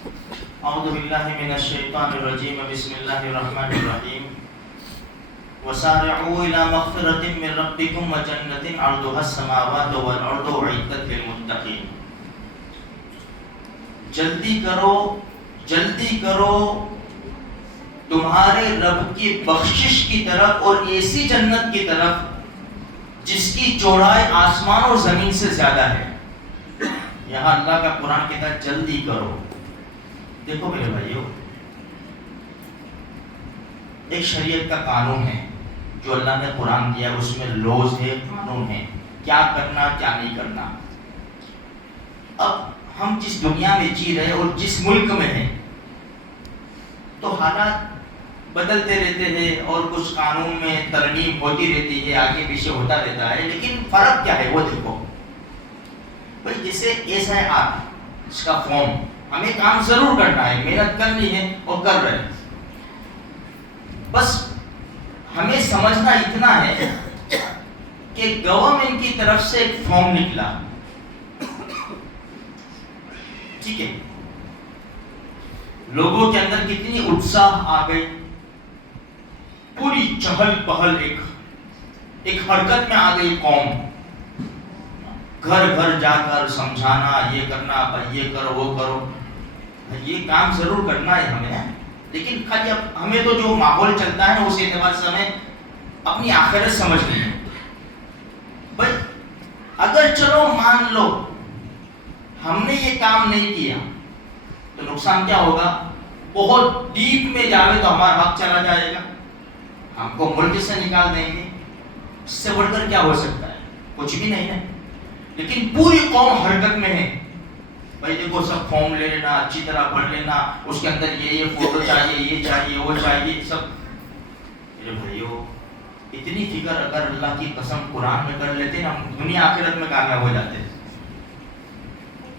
اعوذ باللہ من الشیطان الرجیم بسم اللہ الرحمن الرحیم وسارعوا الى مغفرۃ من ربکم وجنۃ عرضها السماوات والارض اعدت للمتقین. جلدی کرو تمہارے رب کی بخشش کی طرف اور ایسی جنت کی طرف جس کی چوڑائی آسمان اور زمین سے زیادہ ہے. یہاں اللہ کا قرآن کہتا ہے جلدی کرو. دیکھو میرے بھائیو، ایک شریعت کا قانون ہے جو اللہ نے قرآن دیا، اس میں لوز ہے، قانون ہے، کیا کرنا کیا نہیں کرنا. اب ہم جس دنیا میں جی رہے اور جس ملک میں ہیں تو حالات بدلتے رہتے ہیں اور کچھ قانون میں ترمیم ہوتی رہتی ہے، آگے پیچھے ہوتا رہتا ہے، لیکن فرق کیا ہے وہ دیکھو بھائی. جیسے ایسا ہے آپ اس کا فارم، ہمیں کام ضرور کرنا ہے، محنت کرنی ہے اور کر رہے ہیں. بس ہمیں سمجھنا اتنا ہے کہ گورنمنٹ کی طرف سے ایک فارم نکلا، ٹھیک ہے، لوگوں کے اندر کتنی اتساہ آ گئی، پوری چہل پہل ایک حرکت میں آ گئی قوم. گھر گھر جا کر سمجھانا، یہ کرنا، بھائی یہ کرو وہ کرو. یہ کام ضرور کرنا ہے ہمیں، لیکن خالی ہمیں تو جو ماحول چلتا ہے اس اعتبار سے ہمیں اپنی آخرت سمجھنی ہے. بھائی اگر چلو مان لو ہم نے یہ کام نہیں کیا تو نقصان کیا ہوگا؟ بہت ڈیپ میں جاوے تو ہمارا حق چلا جائے گا، ہم کو ملک سے نکال دیں گے. اس سے بڑھ کر کیا ہو سکتا ہے؟ کچھ بھی نہیں ہے. لیکن پوری قوم حرکت میں ہے. بھائی دیکھو سب فارم لے لینا، اچھی طرح پڑھ لینا، اس کے اندر یہ فوٹو چاہیے، یہ چاہیے، وہ چاہیے، سب. میرے بھائیو اتنی فکر اگر اللہ کی قسم قرآن میں کر لیتے ہیں ہم دنیا آخرت میں کامیاب ہو جاتے ہیں.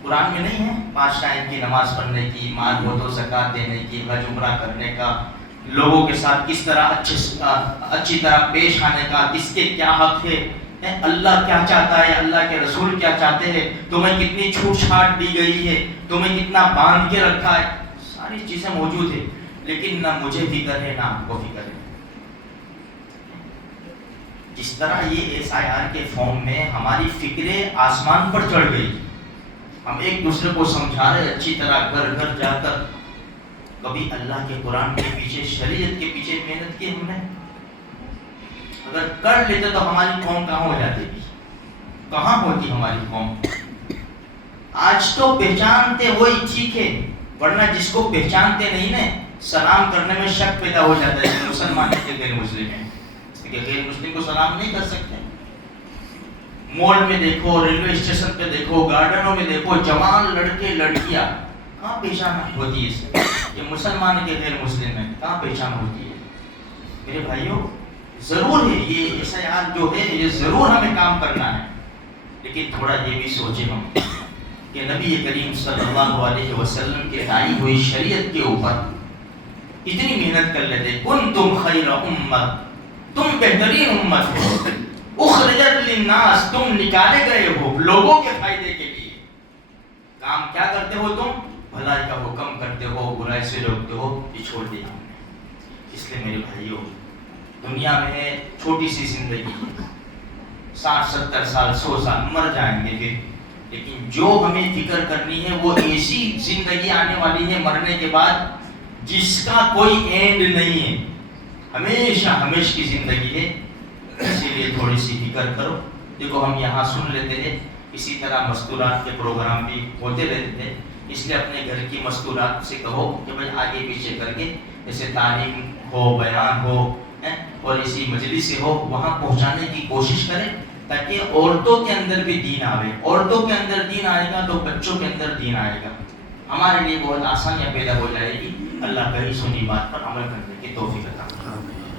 قرآن میں نہیں ہے 5 ٹائم کی نماز پڑھنے کی، مال ہو تو زکات دینے کی، حج عمرہ کرنے کا، لوگوں کے ساتھ کس طرح اچھی طرح پیش آنے کا، کس کے کیا حق ہے، اللہ کیا چاہتا ہے، اللہ کے رسول کیا چاہتے ہیں، تمہیں کتنی چھوٹ چھاٹ دی گئی ہے، تمہیں کتنا باندھ کے رکھا ہے، ساری چیزیں موجود ہیں. لیکن نہ مجھے فکر ہے نہ آپ کو فکر ہے. جس طرح یہ SIR کے فارم میں ہماری فکریں آسمان پر چڑھ گئی، ہم ایک دوسرے کو سمجھا رہے اچھی طرح گھر گھر جا کر. کبھی اللہ کے قرآن کے پیچھے، شریعت کے پیچھے محنت کی ہم نے؟ اگر کر لیتے تو ہماری قوم کہاں ہو جاتی تھی، کہاں ہوتی ہماری قوم؟ آج تو پہچانتے وہی ٹھیک ہے، ورنہ جس کو پہچانتے نہیں نا سلام کرنے میں شک پیدا ہو جاتا ہے کہ مسلمان ہے کہ غیر مسلم ہے. غیر مسلم کو سلام نہیں کر سکتے. مال میں دیکھو، ریلوے اسٹیشن پہ دیکھو، گارڈنوں میں دیکھو، جوان لڑکے لڑکیاں، کہاں پہچان ہوتی ہے اس سے؟ یہ مسلمان ہے کہ غیر مسلم ہے، کہاں پہچان ہوتی ہے؟ میرے بھائیوں ضرور ہے یہ SIR جو ہے یہ ضرور ہمیں کام کرنا ہے، لیکن تھوڑا یہ بھی سوچیں ہم کہ نبی کریم صلی اللہ علیہ وسلم کے لائی ہوئی شریعت کے اوپر اتنی محنت کر لیتے. کنتم خیر امت، تم بہترین امت ہو، اخرجت للناس، تم نکالے گئے ہو لوگوں کے فائدے کے لیے. کام کیا کرتے ہو تم؟ بھلائی کا حکم کرتے ہو، برائی سے روکتے ہو. یہ چھوڑ دیا ہم نے. اس لیے میرے بھائیوں دنیا میں چھوٹی سی زندگی ہے، 60-70 سال 100 سال مر جائیں گے پھر، لیکن جو ہمیں فکر کرنی ہے وہ ایسی زندگی آنے والی ہے مرنے کے بعد جس کا کوئی اینڈ نہیں ہے، ہمیشہ ہمیشہ کی زندگی ہے. اسی لیے تھوڑی سی فکر کرو. دیکھو ہم یہاں سن لیتے ہیں، اسی طرح مستورات کے پروگرام بھی ہوتے رہتے ہیں، اس لیے اپنے گھر کی مستورات سے کہو کہ بھائی آگے پیچھے کر کے جیسے تعلیم ہو، بیان ہو اور اسی مجلس سے ہو وہاں پہنچانے کی کوشش کریں تاکہ عورتوں کے اندر بھی دین آئے. عورتوں کے اندر دین آئے گا تو بچوں کے اندر دین آئے گا. ہمارے لیے بہت آسانیاں پیدا ہو جائے گی. اللہ کہی سنی بات پر عمل کرنے کی توفیق عطا